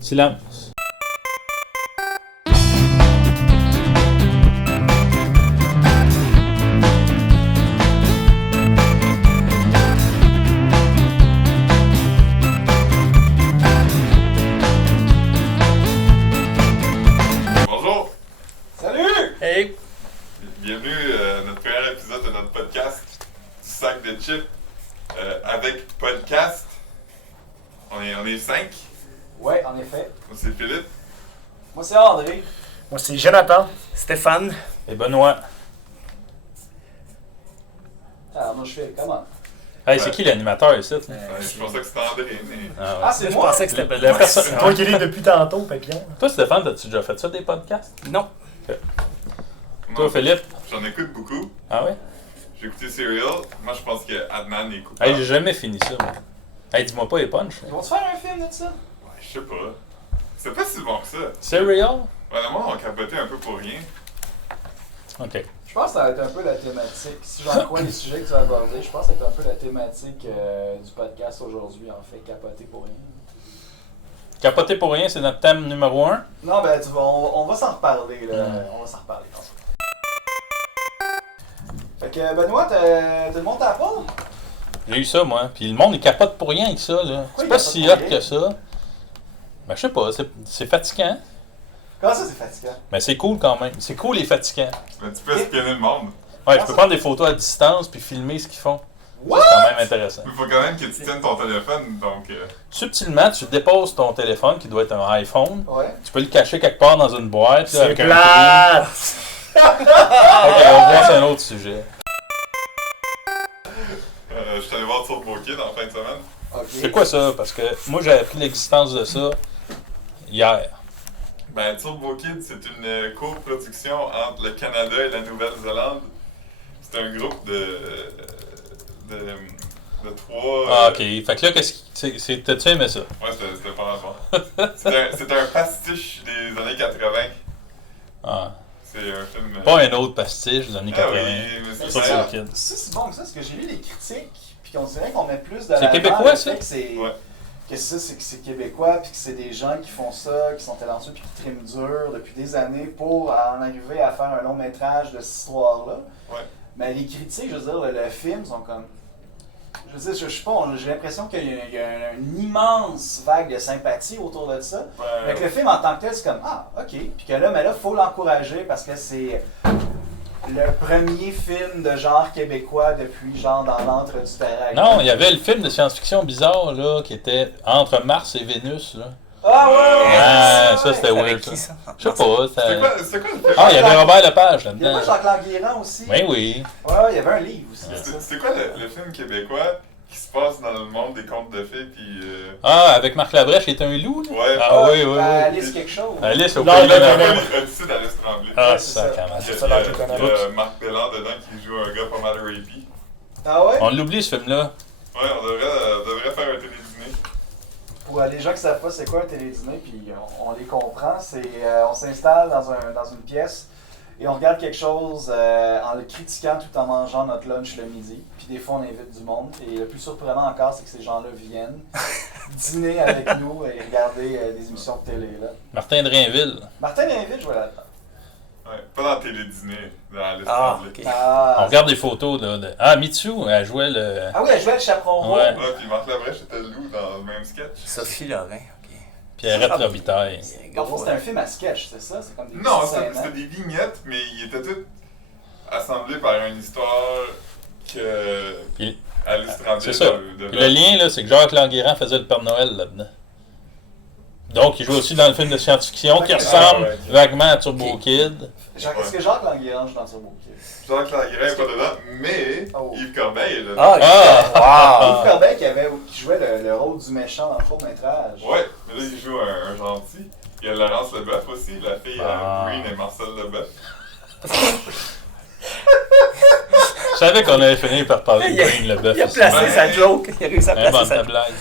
Silence. Bonjour! Salut! Hey! Bienvenue à notre premier épisode de notre podcast du sac de chips avec podcast. On est 5. Ouais, en effet. Moi c'est Philippe. Moi, c'est André. Moi, c'est Jonathan. Stéphane. Et Benoît. Alors, moi, je fais comment? Hey, c'est qui l'animateur ici? Je pensais que c'était André, mais. Ah, ouais. Ah, c'est Je moi? pensais que c'était La Benoît. personne- C'est toi qui l'es depuis tantôt, Papillon. Toi, Stéphane, as-tu déjà fait ça, des podcasts? Non. Toi, Philippe? J'en écoute beaucoup. Ah ouais? J'ai écouté Serial. Moi je pense que Adnan est coupable. Hey, j'ai jamais fini ça, moi. Hey, dis-moi pas les punch. Ils vont-tu faire un film de ça? Ouais, je sais pas. C'est pas si bon que ça. Serial? Vraiment, on capotait un peu pour rien. Ok. Je pense que ça va être un peu la thématique. Si j'en crois les sujets que tu vas aborder, je pense que ça va être un peu la thématique du podcast aujourd'hui, en fait, capoter pour rien. Capoter pour rien, c'est notre thème numéro 1. Non, ben, on va s'en reparler, là. On va s'en reparler. Fait que, Benoît, t'as le monde à part? J'ai eu ça, moi. Puis le monde, il capote pour rien avec ça, là. Pourquoi C'est il pas capote si pour hot rien? que ça. Ben, je sais pas, c'est fatigant. Comment ça, c'est fatigant? Mais c'est cool quand même. C'est cool et fatigant. Mais tu peux espionner le monde. Ouais, tu peux prendre des photos à distance puis filmer ce qu'ils font. What? C'est quand même intéressant. Il faut quand même que tu tiennes ton téléphone, donc. Subtilement, tu déposes ton téléphone, qui doit être un iPhone. Ouais. Tu peux le cacher quelque part dans une boîte. Là, C'est avec un plate! prix. Ok, on va c'est un autre sujet. Je suis allé voir Turbo Kid en fin de semaine. Ok. C'est quoi ça? Parce que moi, j'ai appris l'existence de ça hier. Ben, Turbo Kid, c'est une coproduction entre le Canada et la Nouvelle-Zélande. C'est un groupe de trois. Ah, ok. Fait que là, t'as-tu aimé ça? Ouais, c'était pas mal bon. C'était un pastiche des années 80. Ah. C'est un film. Pas un autre pastiche des années Ah 80. oui, mais c'est Turbo ça. Kid. C'est bon que ça, parce que j'ai lu des critiques, puis qu'on dirait qu'on met plus de C'est l'avant québécois, le ça? fait que c'est Ouais. que c'est québécois, puis que c'est des gens qui font ça, qui sont talentueux, puis qui triment dur depuis des années pour en arriver à faire un long métrage de cette histoire-là. Ouais. Mais les critiques, je veux dire, le film sont comme... Je veux dire, je sais pas, j'ai l'impression qu'il y a une immense vague de sympathie autour de ça. Fait que le film en tant que tel, c'est comme, ah, ok. Puis que là, mais là, faut l'encourager parce que c'est le premier film de genre québécois depuis genre dans l'antre du terrain. Non, il y avait le film de science-fiction bizarre, là, qui était Entre Mars et Vénus, là. Ah ouais! Ah, ça, c'était Avec weird, qui, ça. ça? Je sais pas, C'était quoi le film? Ah, il y avait Robert Lepage Il y avait là-dedans. pas Jacques Languéran aussi? Oui, oui. Ouais, il y avait un livre aussi. C'était quoi le film québécois qui se passe dans le monde des contes de fées puis. Ah, avec Marc Labrèche, qui est un loup, là? Ouais. Ah oui, oui, oui. Alice quelque chose. Alice au Non, pays de non, la non, mer. non. Odyssée d'Alice Tremblay. Ah, c'est ça, ça. quand même. Il y a- ça, là, il y je a- connais. il y a Marc Belland dedans qui joue un gars pas mal rapey. Ah ouais? On l'oublie, ce film-là. Ouais, on devrait faire un télédîner. Pour les gens qui savent pas c'est quoi un télédîner, puis on les comprend, c'est on s'installe dans une pièce et on regarde quelque chose en le critiquant tout en mangeant notre lunch le midi. Puis des fois on invite du monde et le plus surprenant encore c'est que ces gens-là viennent dîner avec nous et regarder des émissions de télé là. Martin Drainville. Martin l'invite, je vois là-dedans. Ouais, pas dans le télédîner, dans Alice Ah, Tremblay. ok. On Ah, regarde des photos, là. Ah, Mitsu, elle jouait le... ah oui, elle jouait le chaperon rouge. Ouais. Ouais, puis Marc Labrèche était le loup dans le même sketch. Sophie Lorrain, ok. Pierrette Robitaille. Dans le fond, c'est un film à sketch, c'est ça? C'est comme des Non, petites c'était scènes, hein? c'était des vignettes, mais ils étaient tous assemblés par une histoire que Puis- Alice Tremblay C'est ça. Puis le lien, là, c'est que Jacques Languéran faisait le Père Noël là-dedans. Donc, il joue aussi dans le film de science-fiction qui Ah, ressemble ouais. vaguement à Turbo Kid. Est-ce que Jacques Languéran joue dans Turbo Kid? Jacques Languérin est pas dedans, mais Oh. Yves Corbeil est dedans. Ah, Yves wow! Corbeil qui jouait le rôle du méchant dans le court-métrage. Ouais, mais là, il joue un gentil. Il y a Laurence Leboeuf aussi, la fille Ah. Green et Marcel Leboeuf. Je savais qu'on allait finir par parler de Green Leboeuf. Il a aussi. placé Ouais. sa joke. Il a réussi à placer Invente sa ta joke. blague.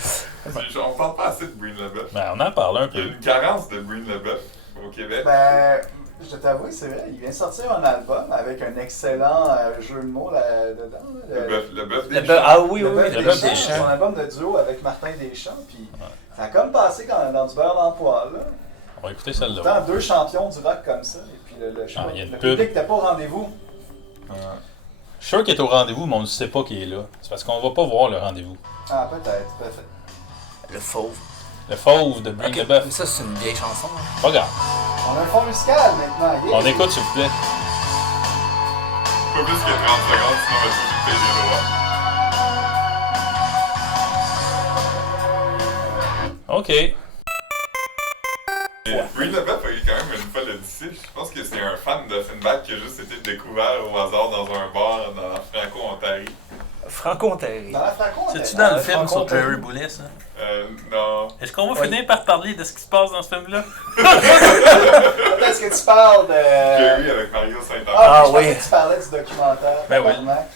On parle pas assez de Green Leboeuf. Ben, on en parle un Il y a peu. une carence de Green Leboeuf au Québec. Ben, Je t'avoue, c'est vrai, il vient de sortir un album avec un excellent jeu de mots là-dedans. Le bœuf des Le champs. bœuf- Ah oui, Le oui, Bœuf oui. des Le Bœuf des Champs, Champs. son album de duo avec Martin Deschamps, puis ça a comme passé dans du beurre dans le poil, là. On va écouter celle-là. Pourtant, deux champions du rock comme ça, et puis je sais Ah, pas, il y a une le pub. public n'était pas au rendez-vous. Je suis sûr qu'il est au rendez-vous, mais on ne sait pas qu'il est là. C'est parce qu'on va pas voir le rendez-vous. Ah, peut-être. Le fauve. Le fauve de Bring Ok, the Buff. mais ça, c'est une vieille chanson. Hein. Pas grave. On a un fond musical maintenant. Yeah. On écoute, s'il vous plaît. Pas plus que 30 secondes, sinon on va tout payer les droits. OK. Bring the Buff a eu quand même une folle odyssée. Je pense que c'est un fan de Finback qui a juste été découvert au hasard dans un bar dans la Franco-Ontario. Franco-Ontario. Dans la Franco, C'est-tu on dans est- le film sur Franco, Jerry Boulet, ça? Non. Est-ce qu'on va Oui. finir par parler de ce qui se passe dans ce film-là? Peut-être que tu parles de. Jerry avec Mario Saint-Anne. Ah, Ah, je pensais oui. que tu parlais du documentaire. Ben oui. tabarnak.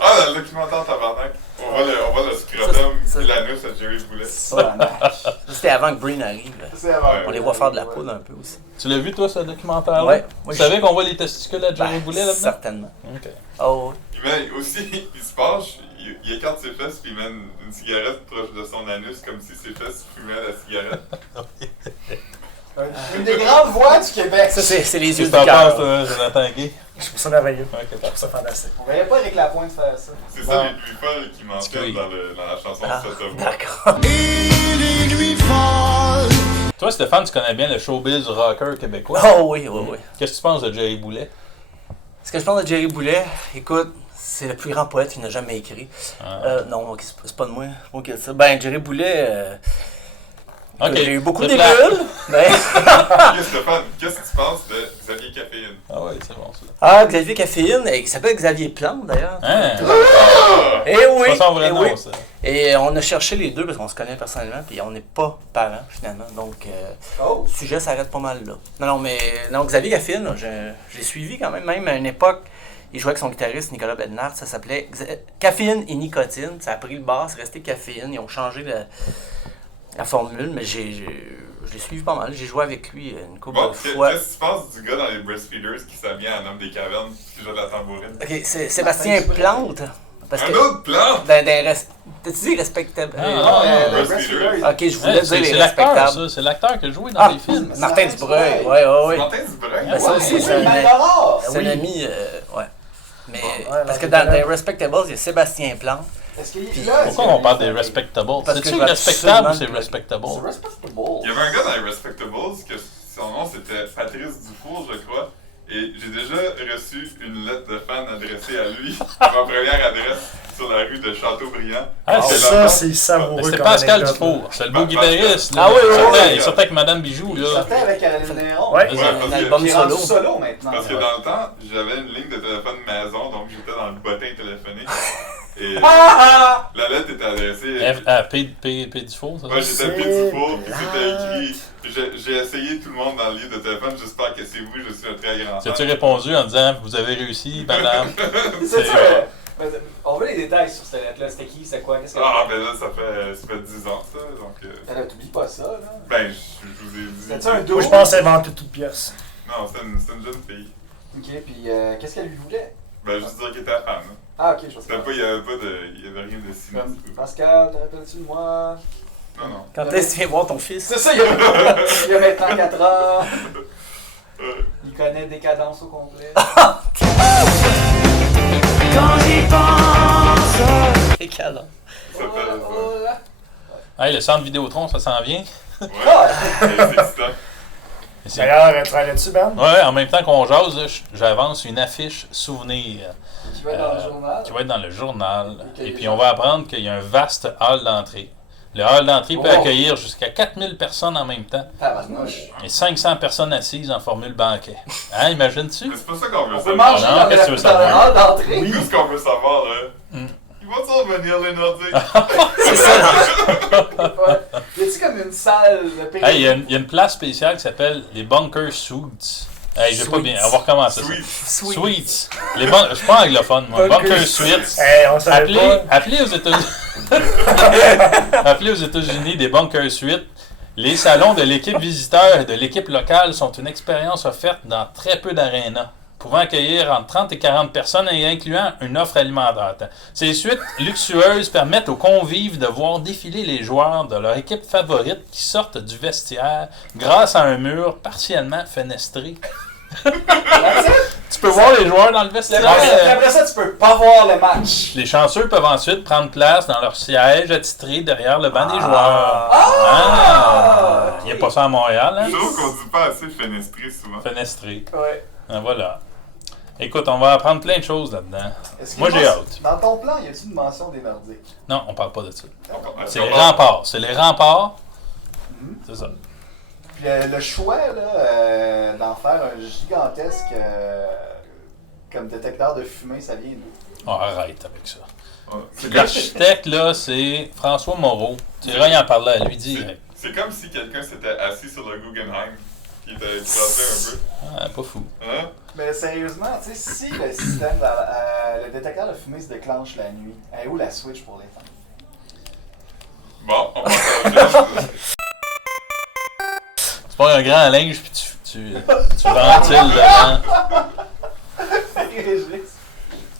Ah, dans le documentaire Tabarnak. On voit le scrotum Ça- et l'anus à Jerry Boulet. Tabarnak. Ça, c'était avant que Green arrive. là. C'est avant. Ouais. On les voit faire de la poudre un peu aussi. Tu l'as vu, toi, ce documentaire-là? Ouais. Tu savais qu'on voit les testicules à Jerry Ben, Boulet là-dedans? certainement. OK. Oh, Il met aussi, il se penche, il écarte ses fesses puis il met une cigarette proche de son anus comme si ses fesses fumaient la cigarette. Une des grandes voix du Québec. ça, c'est les yeux Qu'est-ce du que t'en penses, cœur. toi, Jonathan Gay? Je trouve ça merveilleux. Ok, Je trouve ça fantastique. On verrait pas Eric Lapointe faire ça. C'est ça les nuits folles qui mentionne Oui. dans la chanson Ah, de cette voix. d'accord. Toi, Stéphane, tu connais bien le showbiz rocker québécois. Oh oui, oui, oui. Qu'est-ce que tu penses de Jerry Boulet? Ce que je pense de Jerry Boulet, écoute, c'est le plus grand poète qui n'a jamais écrit. Ah. Non, ok, c'est pas de moi. Moi qui ai dit ça. Ben, Jerry Boulet, OK. j'ai eu beaucoup de C'est plat. débules. Ben, Stéphane, qu'est-ce que tu penses de Xavier Caféine? Ah oui, c'est bon, ça. ah, Xavier Caféine, il s'appelle Xavier Plante d'ailleurs. Hein? Eh oui! C'est pas son vrai eh nom, oui. ça. Et on a cherché les deux parce qu'on se connaît personnellement, puis on n'est pas parents finalement. Donc, Oh! le sujet s'arrête pas mal là. Non, mais non, Xavier Caféine, là, j'ai suivi quand même à une époque. Il jouait avec son guitariste Nicolas Bednard, ça s'appelait Caféine et Nicotine. Ça a pris le bar, c'est resté Caféine. Ils ont changé la formule, mais je l'ai suivi pas mal. J'ai joué avec lui une couple Bon, de fois. qu'est-ce que tu penses du gars dans les Breastfeeders qui s'habille en homme des cavernes qui joue de la tambourine? Ok, c'est Sébastien Plante. Parce Un que. autre plan! T'as-tu dit respectable? Ah, Non, ah, le Breastfeeders. Breastfeeders. Ok, je voulais Ouais, dire c'est les l'acteur, respectables. ça. C'est l'acteur qui a joué dans Ah, les films. Martin Dubreuil, Dubreuil. ouais, ouais, ouais. Martin Dubreuil? Ben, ça aussi, Ouais, c'est oui, un- Maldoror. C'est un Oui. ami, ouais. Mais, Ouais, parce que la dans les Dubreuil. Respectables, il y a Sébastien Plante. Est-ce qu'il Puis, est là? Pourquoi on parle des respectables? Parce que C'est-tu je vais respectable ou c'est absolument- respectable? C'est respectable. Il y avait un gars dans les Respectables que son nom c'était Patrice Dufour, je crois. Et j'ai déjà reçu une lettre de fan adressée à lui, ma première adresse sur la rue de Châteaubriand. Ah, C'est c'est dans- Ça, c'est savoureux. C'était comme Pascal anecdote, Dufour. C'est le beau Pascal. guitariste. là. Ah oui, oui, Il sortait- oui. Il sortait avec Madame Bijou, Il là. sortait avec Caroline Néron. Ouais. Ouais, Un parce album Qui est rendu solo. solo maintenant. Parce que dans le temps, j'avais une ligne de téléphone maison, donc j'étais dans le bottin téléphonique. Et la lettre était adressée. P Dufour, ça? Moi ça? j'étais Dufour, puis c'était écrit. J'ai essayé tout le monde dans le livre de téléphone, j'espère que c'est vous, je suis un très grand fan. As-tu répondu en disant vous avez réussi, madame? C'est C'est- ça. On veut les détails sur cette lettre-là. C'était qui? C'était quoi? Qu'est-ce que Ah, ben là, ça fait 10 ans ça, donc. T'oublies pas ça, là. Ben, je vous ai dit. C'était-tu un dos? Moi, je pense inventer toute pièce. Non, c'était une jeune fille. Ok, puis qu'est-ce qu'elle lui voulait? Ben, juste dire qu'elle était fan. Hein. Ah, ok, je sais C'était pas, il y avait rien de sinistre. Comme, Pascal, te rappelles-tu de moi? Non, non. Quand est-ce que tu viens voir ton fils? C'est ça, il y a maintenant 4 ans. Il connaît Décadence au complet. C'est cadeau. Ça fait Hey, le centre Vidéotron, ça s'en vient? Ouais, c'est excitant. Et c'est- D'ailleurs, tu vas là-dessus, Ben? Ouais, en même temps qu'on jase, là, j'avance une affiche souvenir Qui va être dans le journal. qui va être dans le journal. Ok, Et puis déjà. on va apprendre qu'il y a un vaste hall d'entrée. Le hall d'entrée peut Oh. accueillir jusqu'à 4000 personnes en même temps Tabarnouche. et 500 personnes assises en formule banquet. Hein, imagines-tu? Mais c'est pas ça qu'on veut On peut savoir. manger Non, dans qu'est-ce que tu veux le savoir? hall d'entrée. Nous, ce qu'on veut savoir, là, Mm. ils vont s'en venir les Nordiques. C'est ça, Ouais. Y a-tu comme une salle de Hey, il y a une place spéciale qui s'appelle les Bunker Suites. Hey, j'ai pas Suites. bien. On va recommencer ça. Sweet. Suites. Je suis pas anglophone, moi. Bunker Bunker Suites. Hey, on savait pas. Appelez aux États-Unis. Appelez aux États-Unis des Bunker Suites. Les salons de l'équipe visiteur et de l'équipe locale sont une expérience offerte dans très peu d'arénas, pouvant accueillir entre 30 et 40 personnes et incluant une offre alimentaire. Ces suites luxueuses permettent aux convives de voir défiler les joueurs de leur équipe favorite qui sortent du vestiaire grâce à un mur partiellement fenestré. Tu peux voir les joueurs dans le vestiaire. Après ça, tu peux pas voir le match. Les chanceux peuvent ensuite prendre place dans leur siège attitré derrière le banc des joueurs. Il n'y a pas ça à Montréal, hein? Je trouve qu'on dit pas assez fenestré souvent. Fenestré. Ouais. Ah, voilà. Écoute, on va apprendre plein de choses là-dedans. Est-ce Moi, que j'ai hâte. Dans ton plan, y a-t-il une mention des Nordiques? Non, on parle pas de ça. C'est On les va- remparts. C'est les remparts. C'est ça. Puis le choix d'en faire un gigantesque comme détecteur de fumée, ça vient d'où? Oh, arrête avec ça. Ouais. C'est comme, L'architecte, là, c'est François Moreau. Tu iras y en parler à lui direct. c'est comme si quelqu'un s'était assis sur le Guggenheim, qui était écrasé un peu. Ah, pas fou. Hein? Mais sérieusement, tu sais, si le système, le détecteur de fumée se déclenche la nuit, elle est où la switch pour l'éteindre? Bon, on passe à la chose. Tu prends un grand linge puis tu ventiles dedans. Régis.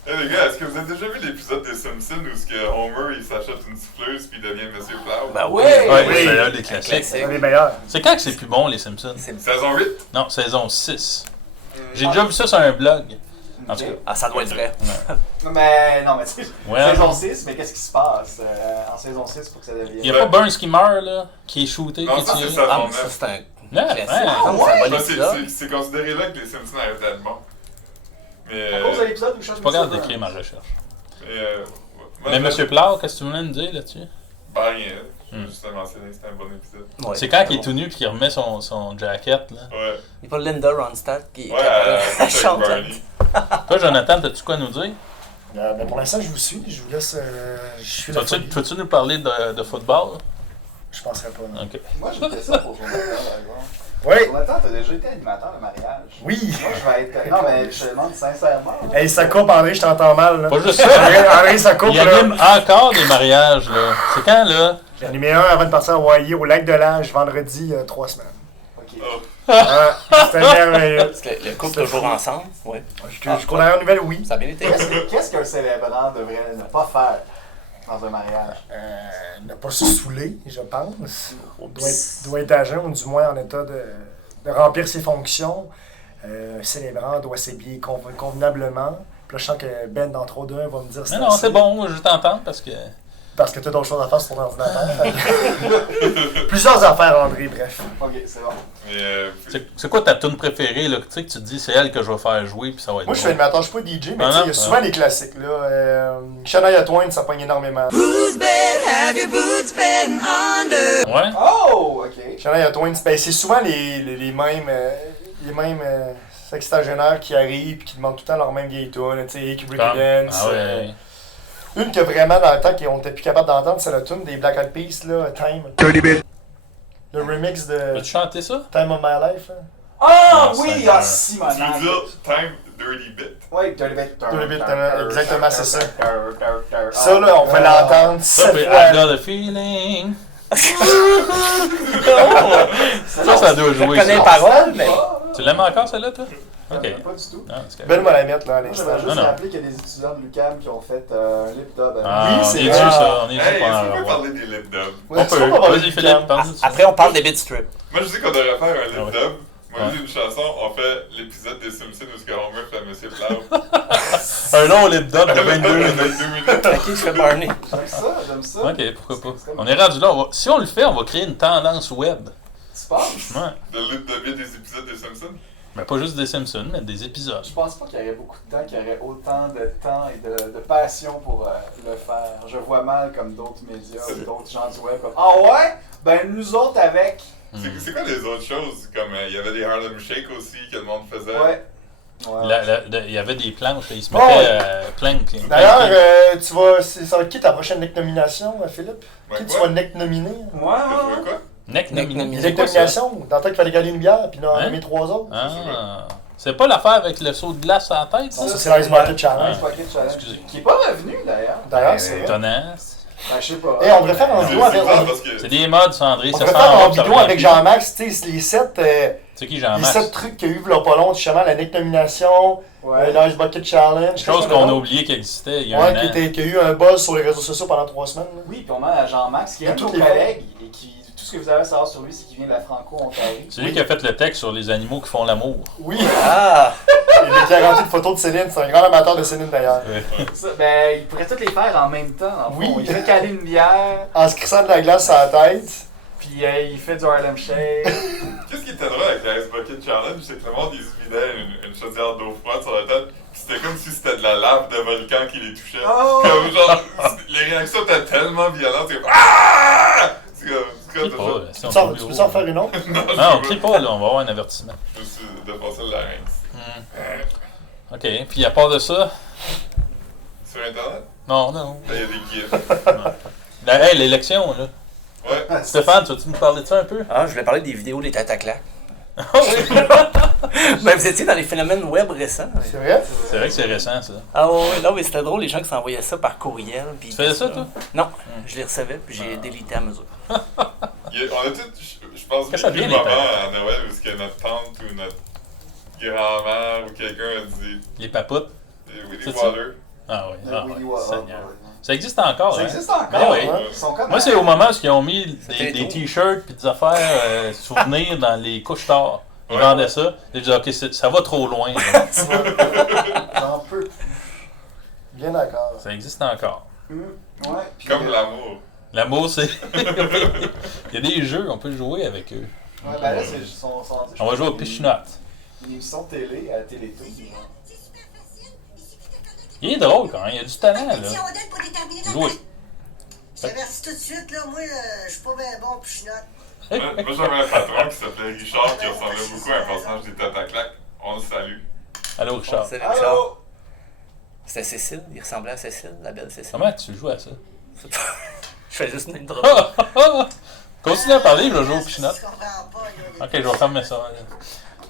Hey les gars, est-ce que vous avez déjà vu l'épisode des Simpsons où ce que Homer il s'achète une souffleuse puis il devient Monsieur Plow? Ben oui. Ouais, Oui. c'est un des Un classiques. classique. C'est les meilleurs. C'est quand que c'est plus bon, les Simpsons? Saison 8? Non, saison 6. J'ai déjà vu ça sur un blog. En tout cas. Ah, ça doit être vrai. Mais non, mais tu sais, Ouais. saison 6, mais qu'est-ce qui se passe en saison 6 pour que ça devienne? Il n'y a pas Burns qui meurt, là, qui est shooté, Non, qui est ça, c'est tiré. ça. Ah, mais ça, c'est un Ouais, classique. ouais. C'est un bon Ben, épisode. c'est considéré là que les Simpsons arrêtent d'être bons. Mais. À cause de l'épisode où je cherche C'est pas grave Mr. d'écrire ma Burns. recherche. moi, Mais je- Monsieur Plow, qu'est-ce que tu voulais nous dire là-dessus? Ben rien. Je Hmm. veux juste te mentionner que c'était un bon épisode. Ouais, C'est quand qu'il bon. est tout nu et qu'il remet son jacket, là. Ouais. Il n'y a pas Linda Ronstadt qui Ouais, elle chante. là. Barney. Toi, Jonathan, t'as-tu quoi à nous dire? Ben, pour l'instant, je vous suis. Je vous laisse. Je suis la folie. Peux-tu nous parler de football? Je penserais pas. Non. Ok. Moi, j'ai une question pour Jonathan, par exemple. Oui. Jonathan, t'as déjà été animateur de mariage. Oui. Moi, je vais être. Non, mais je te demande sincèrement. là. Hey, ça coupe, André, je t'entends mal. Là. Pas juste ça. André, ça coupe. Il anime encore des mariages, là. C'est quand, là? J'ai animé un avant de partir à Hawaii au lac de l'Âge vendredi il y a 3 semaines. Ok. Oh. C'était merveilleux. Parce que le couple toujours ensemble, ouais. Je cours derrière une nouvelle, oui. Ça a bien été. Qu'est-ce qu'un célébrant devrait ne pas faire dans un mariage? Ne pas se saouler, je pense. Doit être à jeun, ou du moins en état de remplir ses fonctions. Un célébrant doit s'habiller convenablement. Puis là, je sens que Ben, dans trop d'un, va me dire Mais non, assez. c'est bon, moi, je veux t'entendre parce que. Parce que tu as d'autres choses à faire sur ton ordinateur. Plusieurs affaires, André, bref. Ok, c'est bon. Mais C'est quoi ta tune préférée, là? Tu sais que tu te dis, c'est elle que je vais faire jouer, puis ça va être Moi, je bon. fais animateur, je suis pas DJ, mais Ah tu sais, non? il y a souvent les classiques. Là. Shania Twain, ça pogne énormément. Ouais? Oh, ok. Shania Twain, c'est souvent les mêmes sextagénaires qui arrivent et qui demandent tout le temps leur même vieille tune. Tu sais, Ricky Dance. Ah ouais. Une que vraiment, dans le temps, qu'on était plus capable d'entendre, c'est la tune des Black Eyed Peas, là, Time. Le remix de Peux-tu chanter ça? Time of My Life. Là. Ah, Oh, oui, Seigneur. ah, tu Simonac. veux dire Time Dirty Bit? Oui, Dirty Bit. Dirty Bit, exactement, c'est ça. Ça, Ça, là, on fait l'entendre Ça, 7 puis I fois. got a feeling. Ça, Ça doit jouer, Je connais les ça. paroles, mais. Tu l'aimes encore, celle-là, toi? Ok. Ok. Pas du tout. Ah, c'est Ben correct. va la mettre là à Moi, l'instant. j'aimerais juste Non, non. rappeler qu'il y a des étudiants de l'UQAM qui ont fait un lip dub. Ah, Oui, on c'est est dû, vrai. ça. On est dû Hey, pour en est-ce qu'on peut avoir. parler des lip dubs? Ouais, On tu peut. vas parler Vas-y, du Philippe, camp. parle. Après, on parle des beat strips. Moi, je dis qu'on devrait faire un lip Ah ouais. dub. Moi, Ouais. j'ai une chanson, on fait l'épisode des Simpsons où ce que Homer fait à Monsieur Plow. Un long lip dub de 22 minutes. 22 minutes. Ok, je fais Barney. J'aime ça. Ok, pourquoi pas. On est rendu là. Si on le fait, on va créer une tendance web. Tu penses? Ouais. De lip dubber des épisodes des Simpsons. Mais pas juste des Simpsons, mais des épisodes. Je pense pas qu'il y aurait beaucoup de temps, qu'il y aurait autant de temps et de passion pour le faire. Je vois mal comme d'autres médias ou d'autres gens du web comme ah ouais? Ben nous autres avec. C'est quoi les autres choses? Comme il y avait des Harlem Shake aussi que le monde faisait. Ouais. Ouais. Il y avait des planches, là, ils se Oh, mettaient ouais. plank. D'ailleurs, tu vas. Ça va être qui ta prochaine Nick nomination, Philippe? Ouais, Qui tu quoi? vas Nick nominer? Ouais, Tu ouais. jouais quoi? Neck Neck nominé. nominé. C'est Nick quoi ça? nomination, dans le temps qu'il fallait gagner une bière, puis il en a Hein? nommé 3 autres. Ah. C'est pas l'affaire avec le saut de glace à la tête, ça? Non, ça, c'est l'Ice Bucket Challenge. Ice Bucket Challenge. Excusez. Qui est pas revenu d'ailleurs. D'ailleurs, c'est vrai. Étonnant. Ben, je sais pas. Et on devrait faire en C'est vidéo avec... bizarre parce que. C'est des mods, Sandré. On Ça devrait s'en faire va, en puis ça vidéo revient avec plus. Jean-Max, tu sais, les 7... C'est qui Les Jean-Max? 7 trucs qu'il y a eu v'là pas long, justement, la Nick Nomination, Ouais. l'Ice Bucket Challenge. Chose qu'on a oublié qu'il existait il y a Ouais, un an. qui a eu un buzz sur les réseaux sociaux pendant 3 semaines. là. Oui, puis on a Jean-Max, qui est un de nos Toutes les collègues, et qui, tout ce que vous avez à savoir sur lui, c'est qu'il vient de la Franco-Ontario. C'est lui qui a fait le texte sur les animaux qui font l'amour. Oui, Ah! il a garanti de photos de Céline, c'est un grand amateur de Céline d'ailleurs. Ça, ben, il pourrait toutes les faire en même temps, en Oui. fond. Il fait caler une bière, En se crissant de la glace sur la tête. puis il fait du Harlem Shake. Qu'est-ce qui était drôle avec la Ice Bucket Challenge, c'est que le monde, il se vidait une chaudière d'eau froide sur la tête, pis c'était comme si c'était de la lave de volcan qui les touchait. Oh! Comme genre, les réactions étaient tellement violentes, c'est comme Ah! C'est comme Crie pas, là. Si on Tu est peux en faire une autre? Non, on crie pas, là. On va avoir un avertissement. Je me suis dépassé le larynx. OK. Puis à part de ça, Sur internet, non. là, il y a des gifs. Hey, l'élection, là. Ouais. Stéphane, tu veux-tu nous parler de ça un peu? Ah, je voulais parler des vidéos des Tataclacs. Ah oui! Ben, vous étiez dans les phénomènes web récents. C'est vrai? C'est vrai que c'est récent, ça. Ah ouais, non, mais c'était drôle, les gens qui s'envoyaient ça par courriel. Puis Tu faisais ça, toi? Non, je les recevais, puis j'ai délité à mesure. On a tous, je pense, Qu'est-ce que ça vécu devient, le les moment à Noël où que notre tante ou notre grand-mère ou quelqu'un a dit Les papoutes? Willy C'est ça? Water. Ah oui. Ah, Willy ouais, Water, Seigneur. ouais. Ça existe encore, Ça hein? existe encore, Ben oui. hein? Ils sont comme Moi, c'est au moment où ils ont mis C'était des tôt. t-shirts et des affaires souvenirs dans les couches tard. Ils Ouais. vendaient ça. J'ai dit, OK, ça va trop loin. là. J'en peux plus. Bien d'accord. Ça existe encore. Ouais. Puis, Comme l'amour. L'amour, c'est. Il y a des jeux, on peut jouer avec eux. Ouais, ben là, c'est sont rendus, je On va pense, jouer au Pichenotte. Une émission de télé à Télétoon. Il est drôle quand même, il y a du talent là. Pour déterminer notre Jouer. Je t'avertis tout de suite, là, moi, je suis pas bien bon, puis je suis note. Moi, j'avais un patron qui s'appelait Richard qui ressemblait beaucoup à un personnage des Tataclacs. On le salue. Allô Richard. C'est Richard. Allô? C'était Cécile, il ressemblait à Cécile, la belle Cécile. Comment tu joues à ça? Je fais juste une drôle. Continue à parler, je vais jouer au Pichenotte. Je comprends pas, là. Ok, je vais fermer ça.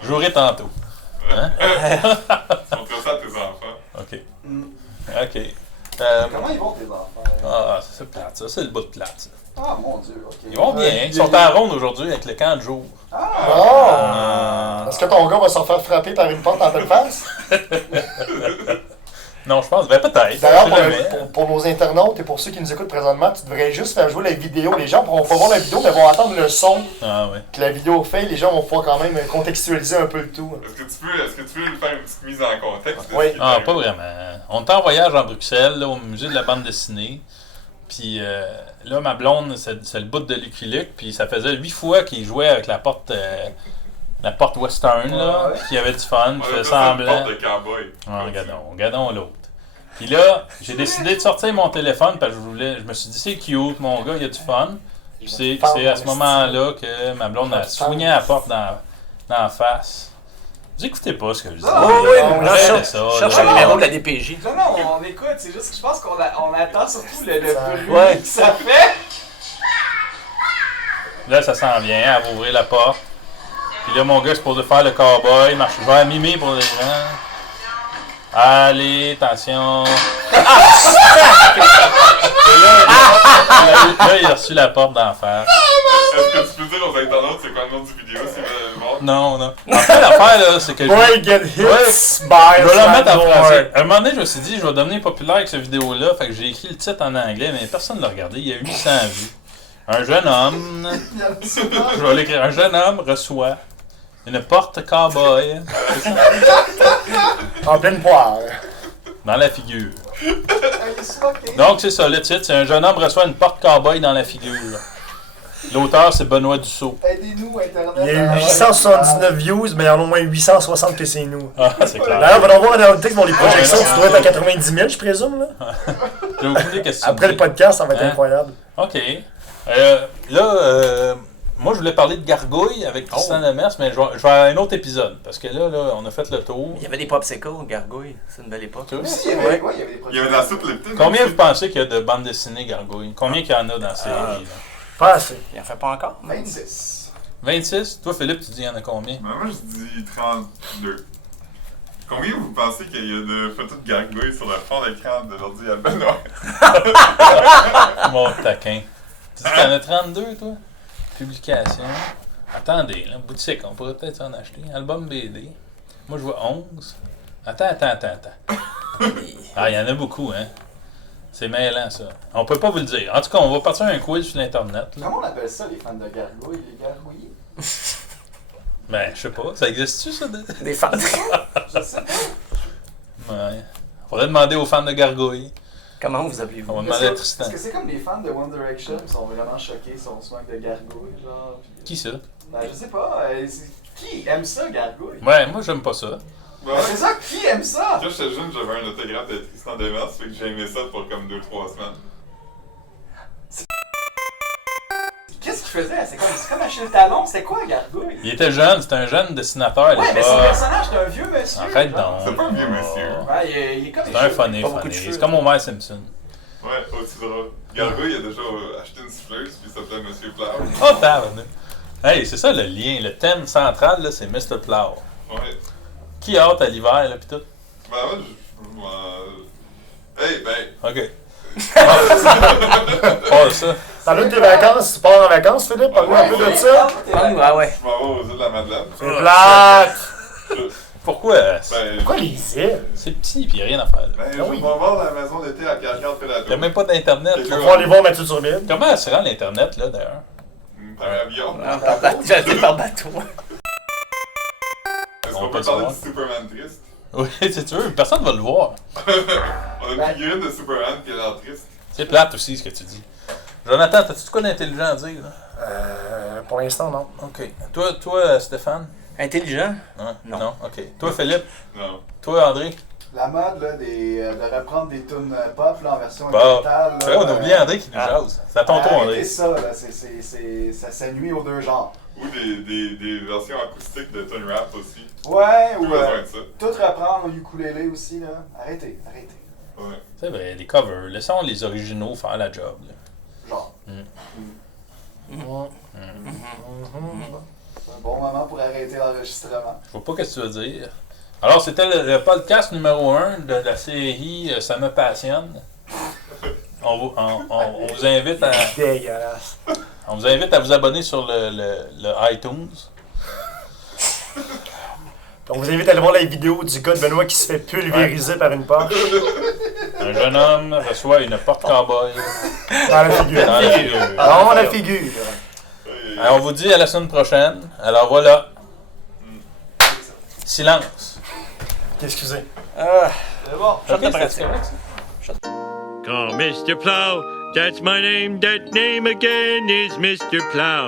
Je jouerai tantôt. Hein? Montre ça à tes enfants. Ok. Mm. Ok. Comment ils vont tes enfants? Ah, c'est plate ça, c'est le bout de plate ça. Ah mon dieu, ok. Ils vont bien, ils sont en ronde aujourd'hui avec le camp de jour. Bon! Est-ce que ton gars va se faire frapper par une porte en pleine face? Non, je pense, ben peut-être. D'ailleurs, je sais jamais. pour nos internautes et pour ceux qui nous écoutent présentement, tu devrais juste faire jouer la vidéo. Les gens pourront pas voir la vidéo, mais vont entendre le son Ah ouais. que la vidéo fait. Les gens vont pouvoir quand même contextualiser un peu le tout. Est-ce que tu peux lui faire une petite mise en contexte? de Oui. ce qui est Ah, arrivé? pas vraiment. On était en voyage en Bruxelles, là, au musée de la bande dessinée. Puis là, ma blonde, c'est le bout de Lucky Luke. Puis ça faisait 8 fois qu'il jouait avec la porte western, là. Ouais. Puis il y avait du fun, On il appelle faisait ça une semblant. porte de cowboy. Ah, regardons l'autre. Puis là, j'ai décidé de sortir mon téléphone parce que je me suis dit, c'est cute, mon gars, il y a du fun. Puis c'est à ce moment-là que ma blonde a soigné la porte dans la face. Vous écoutez pas ce que je dis. Ah, Oh oui, non, là, arrêtez je ça, cherche là. un numéro de la DPJ. Non, non, on écoute, c'est juste que je pense qu'on attend surtout le Ça- bruit Ouais. que ça fait. Là, ça s'en vient, elle va ouvrir la porte. Puis là, mon gars est supposé faire le cowboy, marche, je vais mimer pour les gens. Allez, attention. Et là, il a reçu la porte d'en face. Est-ce que tu peux dire aux internautes c'est quoi le nom du vidéo s'ils veulent le voir? Non. En fait, l'affaire, là, c'est que Boy get hit Ouais. by je vais la mettre en landlord. français. À un moment donné, je me suis dit, je vais devenir populaire avec cette vidéo-là. Fait que j'ai écrit le titre en anglais, mais personne ne l'a regardé. Il y a 800 vues. Un jeune homme, je vais l'écrire, un jeune homme reçoit une porte cowboy En pleine poire. dans la figure. Ok. Donc, c'est ça, le titre, c'est un jeune homme reçoit une porte cowboy dans la figure. L'auteur, c'est Benoît Dussault. Aidez-nous, Internet. Il y a eu 879 views, mais il y en a au moins 860 que c'est nous. Ah, c'est clair. D'ailleurs, on va voir dans le texte pour les projections, tu dois être à 90 000, je présume. Là. J'ai aucune idée qu'est-ce que Après tu le dis. podcast, ça va être Hein? incroyable. OK. Moi, je voulais parler de Gargouille avec Tristan Lemers, mais je vais à un autre épisode. Parce que là, on a fait le tour. Il y avait des popsicles, Gargouille. C'est une belle époque. Tu vois? Oui, il y avait, ouais, il y avait des Il y avait de la soupe Lipton. Combien vous pensez qu'il y a de bandes dessinées Gargouille? Combien qu'il y en a dans la série? là? Pas assez. Il en fait pas encore. 26. 26? Toi, Philippe, tu dis il y en a combien? Ben, moi, je dis 32. Combien vous pensez qu'il y a de photos de gargouilles sur le fond d'écran de l'ordi à Benoît? Mon taquin. Tu dis qu'il y en a 32, toi? Publication. Attendez, là, boutique, on pourrait peut-être en acheter. Album BD. Moi, je vois 11. Attends. Ah, il y en a beaucoup, hein? C'est mêlant, ça. On peut pas vous le dire. En tout cas, on va partir un quiz sur l'Internet. là. Comment on appelle ça, les fans de gargouilles? Les gargouillis? Ben, je sais pas. Ça existe-tu, ça? Des fans. Je sais pas. Ouais. Faudrait demander aux fans de Gargouille. Comment vous appelez-vous? On va Est-ce demander à que- Tristan. Est-ce que c'est comme les fans de One Direction qui sont vraiment choqués sur son manque de gargouilles, genre? Puis, Qui ça? ben, je sais pas. Qui aime ça, gargouille? Ouais, moi, j'aime pas ça. Ouais. Ben, c'est ça, qui aime ça? Quand j'étais jeune, j'avais un autographe de Tristan Demers, fait que j'ai aimé ça pour comme 2-3 semaines. Qu'est-ce qu'il faisait? C'est comme Achille Talon, c'était quoi, gargouille? Il était jeune, c'était un jeune dessinateur à Ouais, mais son l'époque. personnage, c'est un vieux monsieur. Arrête genre. donc. C'est pas un vieux monsieur. Ouais, il est comme C'est un funny. Pas beaucoup de cheveux. C'est comme Homer Simpson. Ouais, aussi drôle. Gargouille a déjà acheté une souffleuse, puis il s'appelait Monsieur Plow. Oh, tabarnak. Hey, c'est ça le lien. Le thème central, là, c'est Mr. Plow. Ouais. Qui a hâte à l'hiver, là, pis tout? Ben, ouais, hey, ben. Ok. Oh, ça. Parle de tes vacances, tu pars en vacances, Philippe? Parle-nous un peu de ça. Ah ouais. Je m'en vais aux îles de la Madeleine. C'est plate! Pourquoi? Ben, Pourquoi les îles? C'est petit pis y'a rien à faire, là. ben, je vais voir la maison d'été à Carcade-Pélato. Y'a même pas d'internet, On là. va aller voir Mathieu Turbide. Comment elle se rend l'Internet, là, d'ailleurs? Par avion. Par bateau. J'ai été par bateau. Est-ce On qu'on peut peut parler savoir. du Superman triste? Oui, si tu veux, personne va le voir. On a une figurine de Superman qui a l'air triste. C'est plate aussi, ce que tu dis. Jonathan, t'as-tu de quoi d'intelligent à dire, là? Pour l'instant, non. Ok. Toi, Stéphane? Intelligent? Hein? Non. Ok. Toi, Philippe? Non. Toi, André? La mode là, de reprendre des tunes pop là, en version Bon. digitale. C'est vrai, on a oublié André qui nous jase. C'est à ton tour, André. Arrêtez ça, là, ça nuit aux deux genres. Ou des versions acoustiques de Tune Rap aussi. Ouais, Plus ou besoin de ça. tout reprendre au ukulélé aussi, là. Arrêtez. Ouais. C'est vrai, des covers. Laissons les originaux faire la job, là. Genre. Mm. C'est un bon moment pour arrêter l'enregistrement. Je vois pas ce que tu veux dire. Alors, c'était le podcast numéro 1 de la série Ça me passionne. On vous invite à... Dégueulasse. On vous invite à vous abonner sur le iTunes. On vous invite à aller voir la vidéo du gars de Benoît qui se fait pulvériser par une Porsche Un jeune homme reçoit une porte cowboy dans la figure. dans la figure. Dans la figure. Alors, on vous dit à la semaine prochaine. Alors voilà. Silence. Excusez. C'est bon. Shot Ok, de c'est pratique. correct, ça? Call Mr. Plow. That's my name. That name again is Mr. Plow.